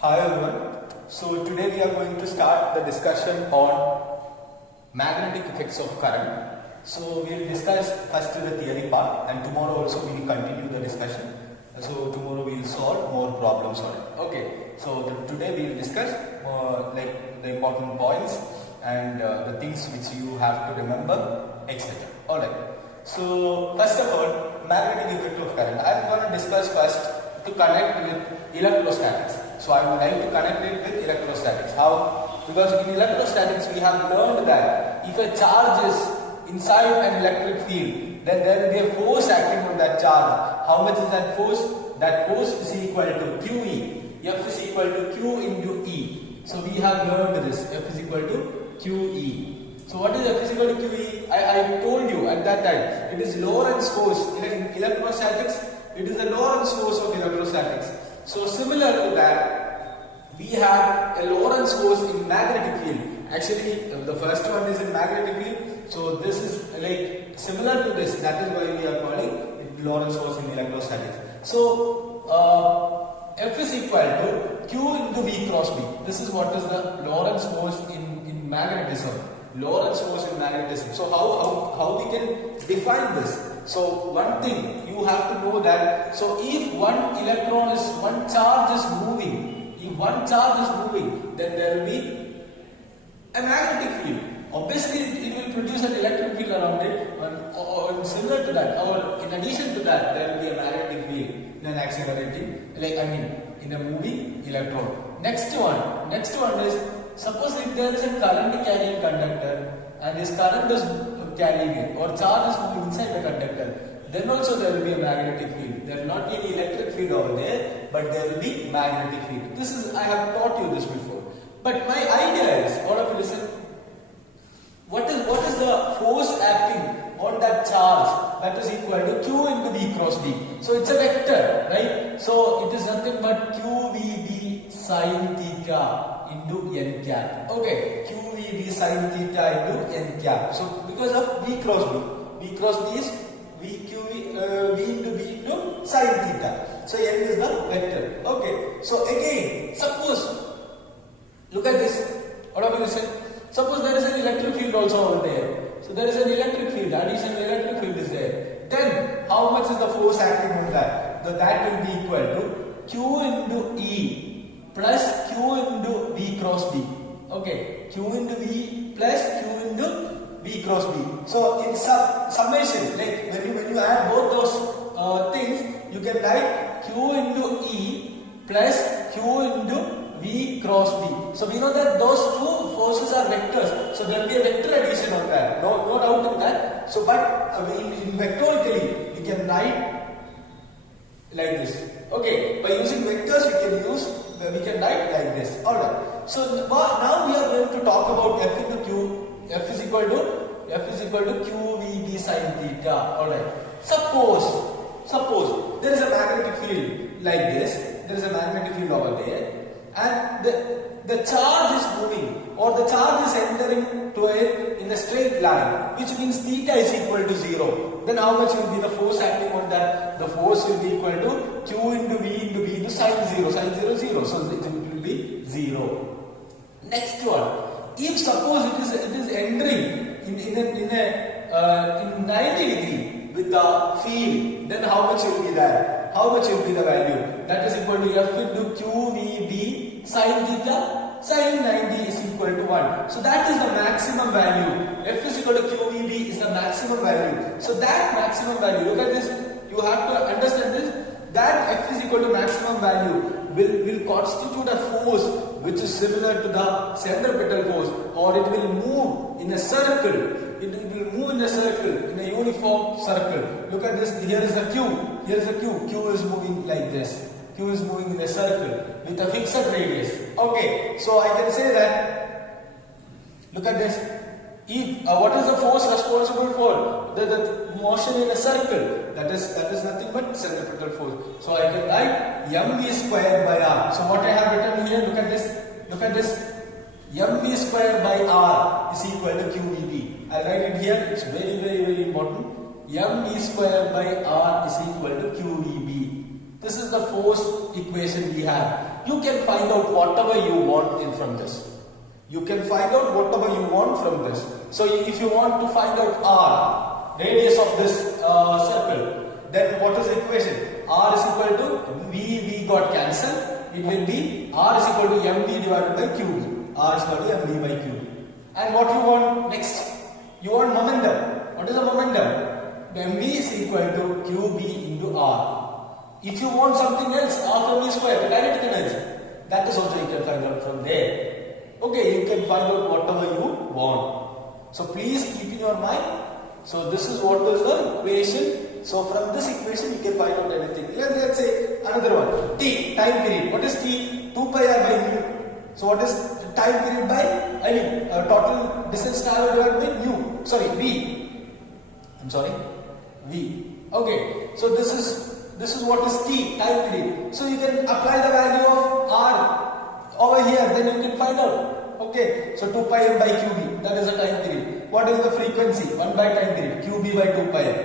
Hi everyone. So today we are going to start the discussion on magnetic effects of current. So we will discuss first the theory part, and tomorrow also we will continue the discussion. So tomorrow we will solve more problems on it. Okay. So today we will discuss like the important points and the things which you have to remember, etc. Alright. So first of all, magnetic effect of current. I am going to discuss first to connect with electrostatics. So I would like to connect it with electrostatics. How? Because in electrostatics we have learned that if a charge is inside an electric field, then there will be a force acting on that charge. How much is that force? That force is equal to QE. F is equal to Q into E. So we have learned this. F is equal to QE. So what is F is equal to QE? I told you at that time. It is Lorentz force. In electrostatics, it is the Lorentz force of electrostatics. So similar to that, we have a Lorentz force in magnetic field. Actually, the first one is in magnetic field. So this is like similar to this. That is why we are calling it Lorentz force in electrostatics. So F is equal to Q into V cross B. This is what is the Lorentz force in magnetism. Lorentz force in magnetism. So how we can define this? So one thing you have to know that, so if one charge is moving, then there will be a magnetic field. Obviously it will produce an electric field around it, or similar to that, or in addition to that, there will be a magnetic field in an accelerating, in a moving electron. Next one is, suppose if there is a current carrying conductor and this current is carrying it, or charge is moving inside the conductor, then also there will be a magnetic field. There will not be any electric field over there, but there will be magnetic field. I have taught you this before. But my idea is, all of you listen, what is the force acting on that charge? That is equal to Q into V cross B. So it's a vector, right? So it is nothing but QVB sin theta into n cap. Okay, QVB sin theta into n cap. So because of V cross B is V into B into sin theta. So n is the vector. Okay. So again, suppose, look at this. What are we going to say? Suppose there is an electric field also over there. So there is an electric field, additional electric field is there. Then how much is the force acting on that? So that will be equal to Q into E plus Q into V cross B. Okay, Q into V plus Q into V cross B. So in summation, like when you add both those things, you can write Q into E plus Q into V cross B. So we know that those two forces are vectors. So there will be a vector addition on that. No doubt in that. So but in vectorically we can write like this. Okay. By using vectors we can write like this. Alright. So now we are going to talk about F into Q. F is equal to QVB sin theta. Alright. Suppose there is a magnetic field like this. There is a magnetic field over there. And the charge is moving, or the charge is entering to it in a straight line, which means theta is equal to 0. Then how much will be the force acting on that? The force will be equal to Q into V into B into sin 0. Sin 0, 0. So it will be 0. Next one. If suppose it is entering in 90 degree with the field, then how much will be that? How much will be the value? That is equal to F into QVB sin theta. Sin 90 is equal to 1. So that is the maximum value. F is equal to QVB is the maximum value. So that maximum value, look at this. You have to understand this. That F is equal to maximum value will constitute a force which is similar to the centripetal force, or it will move in a circle. It will move in a circle, in a uniform circle. Look at this. Here is a Q. Here is a Q. Q is moving like this. Q is moving in a circle with a fixed radius. Okay. So I can say that. Look at this. If what is the force responsible for the motion in a circle? That is nothing but centripetal force. So I can write mv square by r. So what I have written here, look at this. mv square by r is equal to QVB. I write it here. It's very, very, very important. mv square by r is equal to QVB. This is the force equation we have. you can find out whatever you want from this. You can find out whatever you want from this. So if you want to find out R, radius of this circle, then what is the equation? R is equal to V got cancelled. It will be R is equal to mv divided by qb. R is equal to mv by qb. And what you want next? You want momentum. What is the momentum? mv is equal to qb into R. If you want something else, R from V square, the kinetic energy, that is also you can find out from there. Okay, you can find out whatever you want. So please keep in your mind. So this is what is the equation. So from this equation you can find out anything. Let's say another one. T, time period. What is T? 2 pi r by mu. So what is time period by? Total distance traveled divided by mu. Sorry, V. I'm sorry, V. Okay. So this is what is T, time period. So you can apply the value of R over here, then you can find out. Okay, so 2 pi m by qb, that is the time period. What is the frequency? 1 by time period, qb by 2 pi m.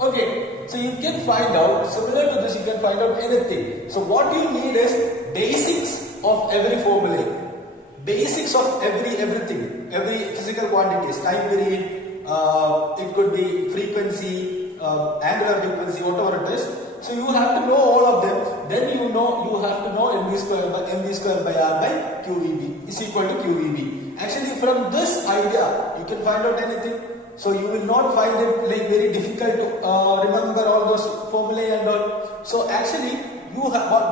Okay, so you can find out, similar to this, you can find out anything. So what you need is basics of every formula. Basics of everything, every physical quantities, time period, it could be frequency, angular frequency, whatever it is. So you have to know all of them. Then you have to know mv square by r by qeb is equal to qeb. Actually, from this idea, you can find out anything. So you will not find it like very difficult to remember all those formulae and all. So actually,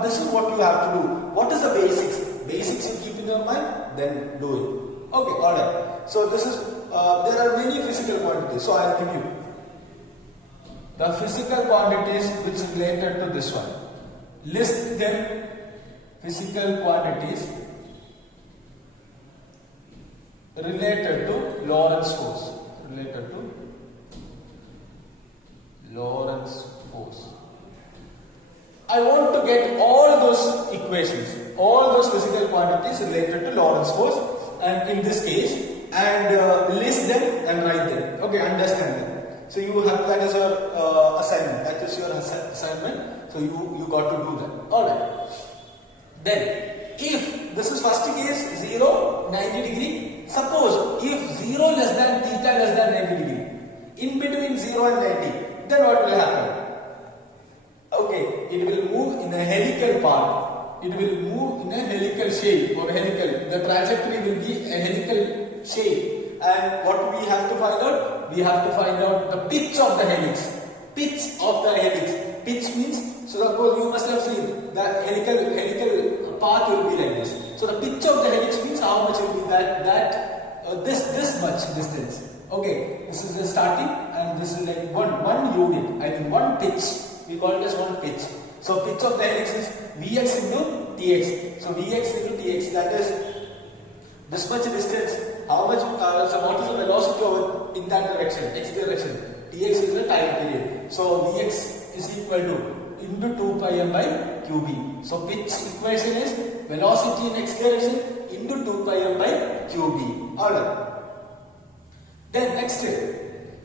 this is what you have to do. What is the basics? Basics you keep in your mind, then do it. Okay, alright. So this is there are many physical quantities. So I will give you the physical quantities which is related to this one. List them. Physical quantities related to Lorentz force. Related to Lorentz force. I want to get all those equations, all those physical quantities related to Lorentz force, and in this case, and list them and write them. Okay, understand them. So you have that as your assignment. That is your assignment. So you got to do that. Alright. Then, if this is first case 0, 90 degree. Suppose if 0 less than theta less than 90 degree, in between 0 and 90, then what will happen? Okay, it will move in a helical path. It will move in a helical shape or helical. The trajectory will be a helical shape. And what we have to find out? We have to find out the pitch of the helix. Pitch of the helix. Pitch means, so suppose you must have seen that helical path will be like this. So the pitch of the helix means how much will be this much distance. Okay, this is the starting and this is like one unit. I mean one pitch. We call it as one pitch. So pitch of the helix is Vx into Tx. So Vx into Tx, that is this much distance. How much? So what is the velocity over in that direction? X direction. Tx is the time period. So Vx is equal to into 2 pi m by qb. So pitch equation is velocity in x direction into 2 pi m by qb. Alright. Then next step.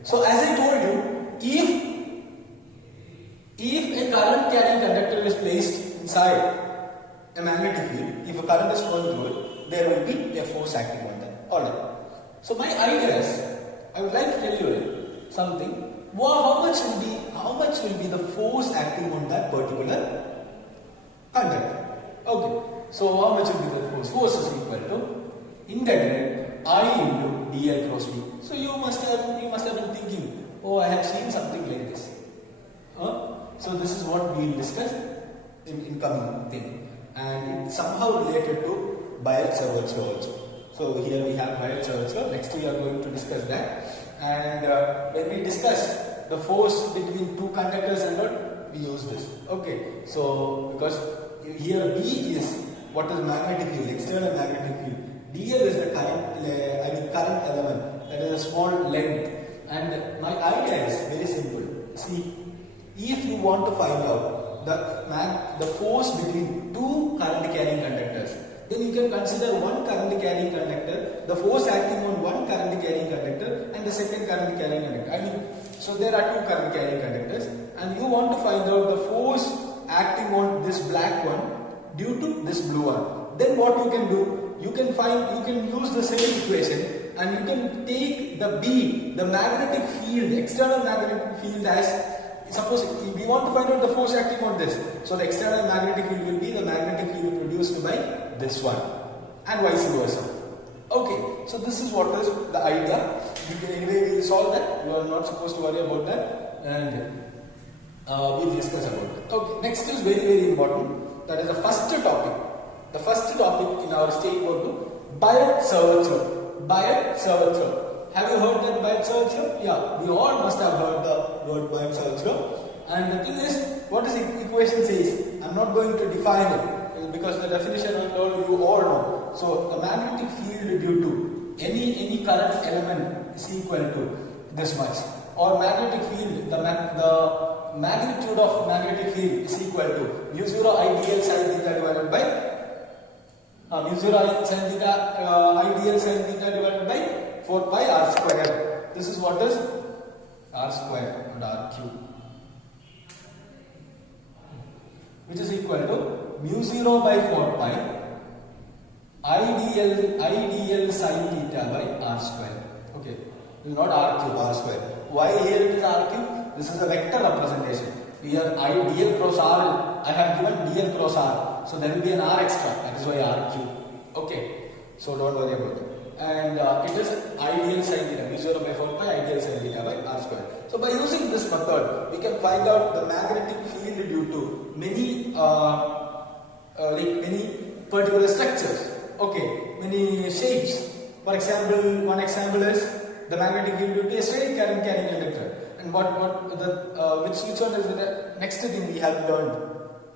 So as I told you, if a current carrying conductor is placed inside a magnetic field, if a current is flowing through it, there will be a force acting on that. Alright. So my idea is, I would like to tell you something. How much will be the force acting on that particular conductor? Okay. So how much will be the force? Force is equal to integral I into dl cross d. So you must have been thinking, oh, I have seen something like this. So this is what we will discuss in coming thing, and it's somehow related to Biot-Savart law also. So here we have Biot-Savart law. Next we are going to discuss that, and when we discuss the force between two conductors and all, we use this. Okay. So because here B is what is magnetic field, external magnetic field. dl is the current element, that is a small length. And my idea is very simple. See, if you want to find out the force between two current carrying conductors, then you can consider one current carrying conductor, the force acting on one current carrying conductor and the second current carrying conductor. So there are two current carrying conductors, and you want to find out the force acting on this black one due to this blue one. Then what you can do? You can use the same equation and you can take the B, the magnetic field, external magnetic field as, suppose we want to find out the force acting on this. So the external magnetic field will be the magnetic field produced by this one and vice versa. Okay, so this is what is the idea. You can anyway we'll solve that. You are not supposed to worry about that, and we'll discuss about it. Okay, next is very important. That is the first topic. The first topic in our state workbook, Biot-Savart law. Biot-Savart law. Have you heard that Biot-Savart law? Yeah, we all must have heard the word Biot-Savart law. And the thing is, what this equation says, I'm not going to define it because the definition I told you all know. So the magnetic field due to any current element is equal to this much, or magnetic field, the magnitude of magnetic field is equal to mu 0 I dl sin theta divided by mu 0 sin theta ideal sin theta divided by 4 pi r square. This is what is r square and r cube, which is equal to mu 0 by 4 pi ideal sin theta by r square. Okay, it is not r cube, r square. Why here it is r cube? This is a vector representation. Here dl cross r, I have given dl cross r, so there will be an r extra. That is why r cube. Okay, so don't worry about it. And it is ideal sin theta, mu 0 by 4 pi ideal sin theta by r square. So by using this method, we can find out the magnetic field due to many particular structures. Okay, many shapes. For example, one example is the magnetic field due to a straight current carrying conductor. And which one is the next thing we have learned?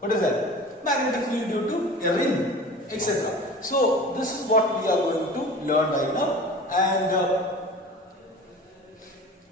What is that? Magnetic field due to a ring, etc. So this is what we are going to learn right now. And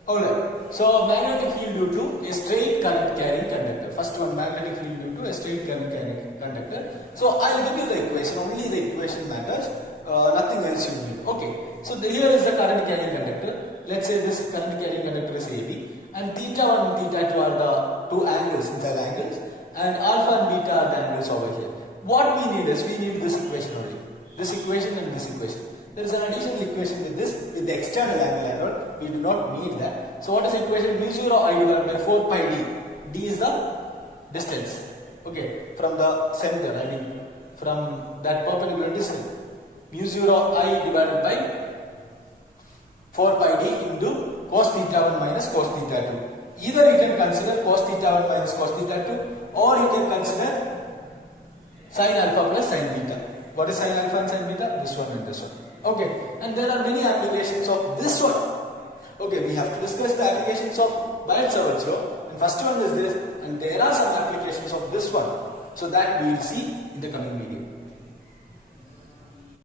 alright, so magnetic field due to a straight current carrying conductor. First one, magnetic field due to a straight current carrying conductor. So I will give you the equation. Only the equation matters. Nothing else you need. Okay. So here is the current carrying conductor. Let's say this current carrying conductor is AB, and theta 1 and theta 2 are the two angles, inside angles, and alpha and beta are the angles over here. What we need is, we need this equation only. This equation and this equation. There is an additional equation with this, with the external angle and all. We do not need that. So what is the equation? Mu 0 I divided by 4 pi d. D is the distance. Okay, from the center, I mean from that perpendicular distance. Mu 0 I divided by 4 pi d into cos theta 1 minus cos theta 2. Either you can consider cos theta 1 minus cos theta 2, or you can consider sin alpha plus sin beta. What is sin alpha and sin beta? This one and this one. Okay, and there are many applications of this one. Okay, we have to discuss the applications of Biot-Savart law. And first one is this, and there are some applications of this one. So that we will see in the coming video.